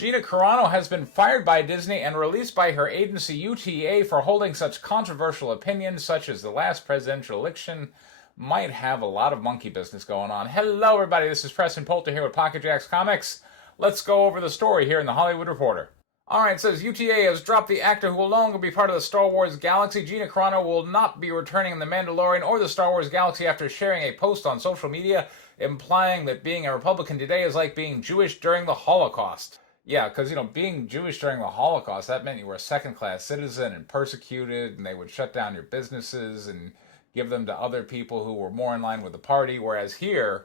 Gina Carano has been fired by Disney and released by her agency UTA for holding such controversial opinions, such as the last presidential election might have a lot of monkey business going on. Hello, everybody. This is Preston Poulter here with Pocket Jacks Comics. Let's go over the story here in the Hollywood Reporter. Alright, it says UTA has dropped the actor who will no longer be part of the Star Wars galaxy. Gina Carano will not be returning in the Mandalorian or the Star Wars galaxy after sharing a post on social media implying that being a Republican today is like being Jewish during the Holocaust. Yeah, because, being Jewish during the Holocaust, that meant you were a second-class citizen and persecuted, and they would shut down your businesses and give them to other people who were more in line with the party, whereas here...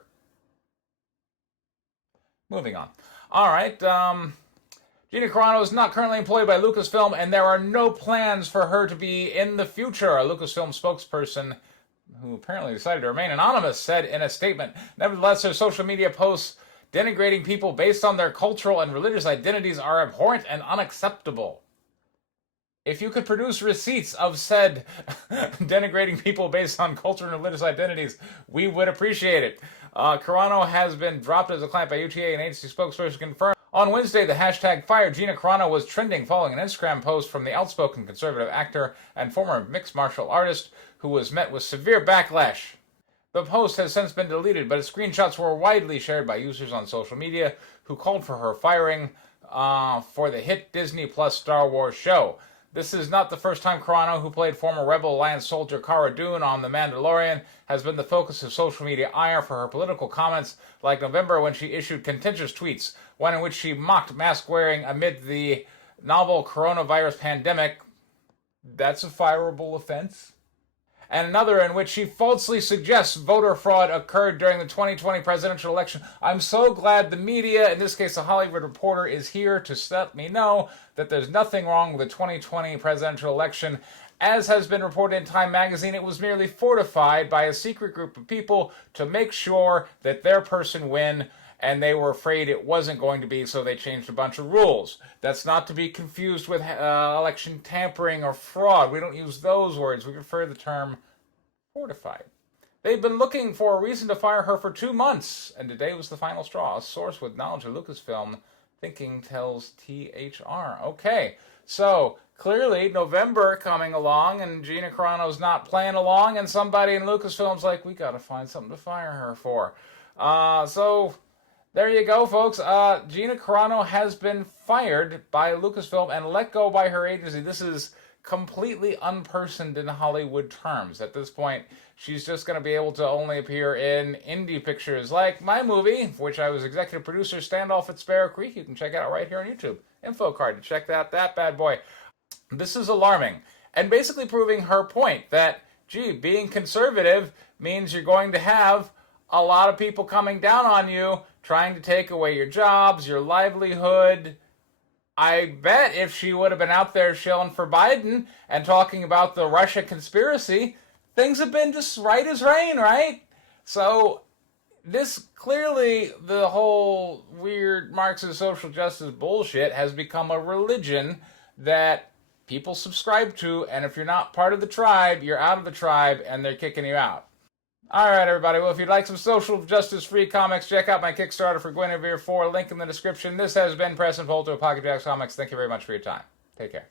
Moving on. Alright, Gina Carano is not currently employed by Lucasfilm, and there are no plans for her to be in the future. A Lucasfilm spokesperson, who apparently decided to remain anonymous, said in a statement. Nevertheless, her social media posts denigrating people based on their cultural and religious identities are abhorrent and unacceptable. If you could produce receipts of said denigrating people based on culture and religious identities, we would appreciate it. Carano has been dropped as a client by UTA, and agency spokesperson confirmed. On Wednesday, the hashtag Fired Gina Carano was trending following an Instagram post from the outspoken conservative actor and former mixed martial artist who was met with severe backlash. The post has since been deleted, but its screenshots were widely shared by users on social media who called for her firing for the hit Disney Plus Star Wars show. This is not the first time Carano, who played former Rebel Alliance soldier Cara Dune on The Mandalorian, has been the focus of social media ire for her political comments, like November when she issued contentious tweets, one in which she mocked mask wearing amid the novel coronavirus pandemic. That's a fireable offense. And another in which she falsely suggests voter fraud occurred during the 2020 presidential election. I'm so glad the media, in this case the Hollywood Reporter, is here to let me know that there's nothing wrong with the 2020 presidential election. As has been reported in Time magazine, it was merely fortified by a secret group of people to make sure that their person win, and they were afraid it wasn't going to be, so they changed a bunch of rules. That's not to be confused with election tampering or fraud. We don't use those words. We prefer the term fortified. They've been looking for a reason to fire her for 2 months, and today was the final straw. A source with knowledge of Lucasfilm thinking tells THR. Okay, so clearly November coming along, and Gina Carano's not playing along, and somebody in Lucasfilm's like, we gotta find something to fire her for. So there you go, folks. Gina Carano has been fired by Lucasfilm and let go by her agency. This is completely unpersoned in Hollywood terms. At this point, she's just going to be able to only appear in indie pictures like my movie, which I was executive producer, Standoff at Sparrow Creek. You can check it out right here on YouTube. Info card to check out that bad boy. This is alarming and basically proving her point that, gee, being conservative means you're going to have a lot of people coming down on you, trying to take away your jobs, your livelihood. I bet if she would have been out there shilling for Biden and talking about the Russia conspiracy, things have been just right as rain, right? So this clearly, the whole weird Marxist social justice bullshit has become a religion that people subscribe to, and if you're not part of the tribe, you're out of the tribe and they're kicking you out. Alright, everybody. Well, if you'd like some social justice-free comics, check out my Kickstarter for Guinevere 4. Link in the description. This has been Preston Poulter of Pocket Jacks Comics. Thank you very much for your time. Take care.